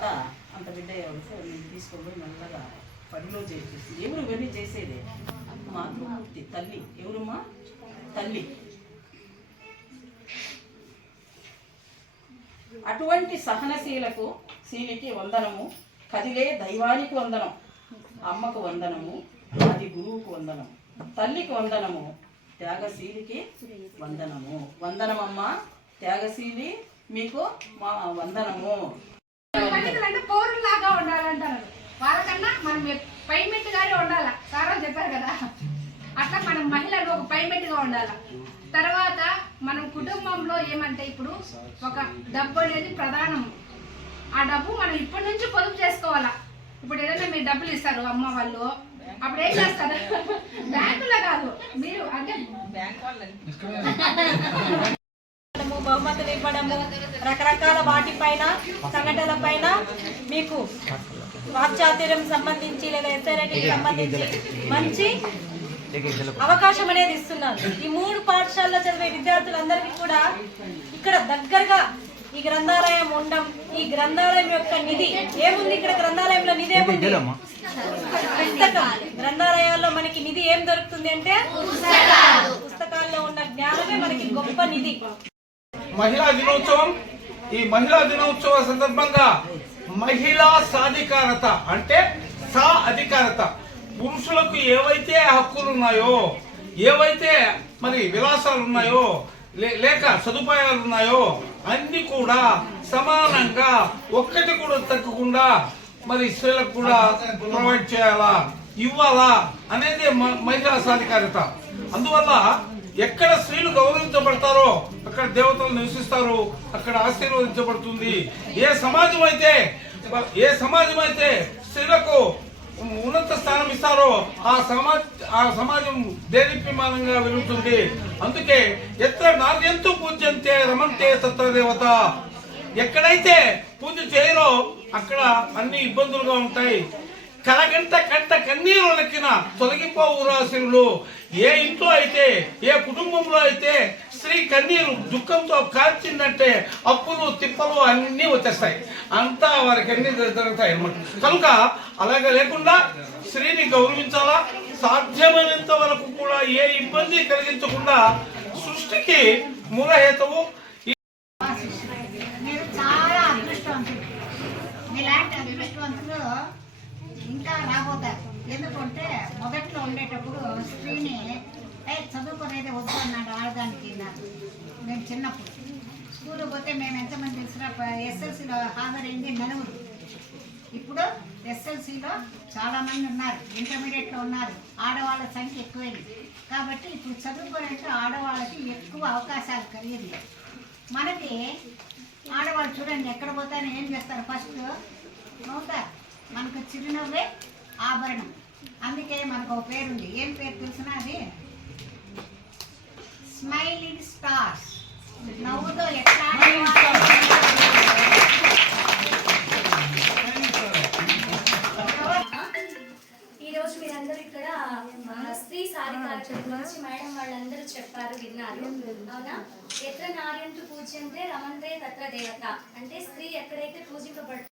తర్వాత అంత బిడ్డ ఎవరితో నేను తీసుకొని మెల్లగా పడిలో చేసేసి ఎవరు ఇవన్నీ చేసేదే మాతృమూర్తి తల్లి. ఎవరుమా? తల్లి. అటువంటి సహనశీలకు శీలికి వందనము, కదిలే దైవానికి వందనం, అమ్మకు వందనము, ఆది గురువుకు వందనం, తల్లికి వందనము, త్యాగశీలికి వందనము. వందనమమ్మ త్యాగశీలి, మీకు మా వందనము. పౌరులాగా ఉండాలంటారు, వాళ్ళకన్నా మనం పై మెట్టుగానే ఉండాలా. సారా చెప్పారు కదా, అట్లా మనం మహిళలు ఒక పై మెట్టుగా ఉండాలి. తర్వాత మనం కుటుంబంలో ఏమంటే ఇప్పుడు ఒక డబ్బు అనేది ప్రధానం. ఆ డబ్బు మనం ఇప్పటి నుంచి పొదుపు చేసుకోవాలా. ఇప్పుడు ఏదైనా మీరు డబ్బులు ఇస్తారు అమ్మ వాళ్ళు, అప్పుడు ఏం చేస్తారు? బ్యాంకులో కాదు, మీరు అంటే బహుమతులు ఇవ్వడము, రకరకాల వాటిపైన సంఘటనల పైన మీకు వాక్చాతుర్యం సంబంధించి లేదా ఎస్ఐకి సంబంధించి మంచి అవకాశం అనేది ఇస్తున్నారు. ఈ 3 పాఠశాలలో చదివే విద్యార్థులందరికీ కూడా ఇక్కడ దగ్గరగా ఈ గ్రంథాలయం ఉండడం, ఈ గ్రంథాలయం యొక్క నిధి ఏముంది, ఇక్కడ గ్రంథాలయంలో నిధి ఏముంది? పుస్తకం. గ్రంథాలయాల్లో మనకి నిధి ఏం దొరుకుతుంది అంటే పుస్తకాల్లో ఉన్న జ్ఞానమే మనకి గొప్ప నిధి. మహిళా దినోత్సవం. ఈ మహిళా దినోత్సవ సందర్భంగా మహిళా సాధికారత అంటే అధికారత, పురుషులకు ఏవైతే హక్కులు ఉన్నాయో, ఏవైతే మరి విలాసాలు ఉన్నాయో, లేక సదుపాయాలు ఉన్నాయో అన్ని కూడా సమానంగా ఒక్కటి కూడా తగ్గకుండా మరి స్త్రీలకు కూడా ప్రొవైడ్ చేయాలా, ఇవ్వాలా అనేది మహిళా సాధికారత. అందువల్ల ఎక్కడ స్త్రీలు గౌరవించబడతారో అక్కడ దేవతలు నివసిస్తారు, అక్కడ ఆశీర్వదించబడుతుంది. ఏ సమాజం అయితే స్త్రీలకు ఉన్నత స్థానం ఇస్తారో ఆ సమాజం దేదీప్యమానంగా వెలుగుతుంది. అందుకే ఎత్ర నార్యంతో పూజ్యంతే రమంతే తత్ర దేవత. ఎక్కడైతే పూజ చేయరో అక్కడ అన్ని ఇబ్బందులుగా ఉంటాయి. కలగంట కంట కన్నీరు లెక్కిన తొలగిపోవు రాశులు. ఏ ఇంట్లో అయితే, ఏ కుటుంబంలో అయితే స్త్రీ కన్నీరు దుఃఖంతో కాల్చిందంటే అప్పులు తిప్పలు అన్నీ వచ్చేస్తాయి, అంతా వారికి అన్ని జరుగుతాయి అన్నమాట. కనుక అలాగే లేకుండా స్త్రీని గౌరవించాలా, సాధ్యమైనంత వరకు కూడా ఏ ఇబ్బంది కలిగించకుండా సృష్టికి మూలహేతువు. మీరు చాలా అదృష్టవంతులు, మీలాంటి అదృష్టవంతులు ఇంకా రాబోతారు. ఎందుకంటే మొదట్లో ఉండేటప్పుడు స్త్రీని చదువుకునేది వద్దు అన్నాడు ఆడదానికి. మేము చిన్నప్పుడు స్కూల్కి పోతే మేము ఎంతమంది తెలిసిన ఎస్ఎల్సీలో హాజరైంది 9. ఇప్పుడు ఎస్ఎల్సీలో చాలామంది ఉన్నారు, ఇంటర్మీడియట్లో ఉన్నారు, ఆడవాళ్ళ సంఖ్య ఎక్కువైంది. కాబట్టి ఇప్పుడు చదువుకునే ఆడవాళ్ళకి ఎక్కువ అవకాశాలు కలిగింది. మనకి ఆడవాళ్ళు చూడండి ఎక్కడ పోతానో ఏం చేస్తారు, ఫస్ట్ నవ్వుతారు. మనకు చిరునవ్వే ఆభరణం. అందుకే మనకు ఒక పేరుంది. ఏం పేరు తెలిసినా అది స్మైలింగ్ స్టార్స్. నవ్వుతో ఎట్లా ఈరోజు మీరందరూ ఇక్కడ స్త్రీ సాధికారత గురించి మేడం వాళ్ళందరూ చెప్పారు, విన్నారు. అవునా? ఎత్ర నార్యంతు పూజ్యంతే రమంతే తత్ర దేవత. అంటే స్త్రీ ఎక్కడైతే పూజింపబడుతుందో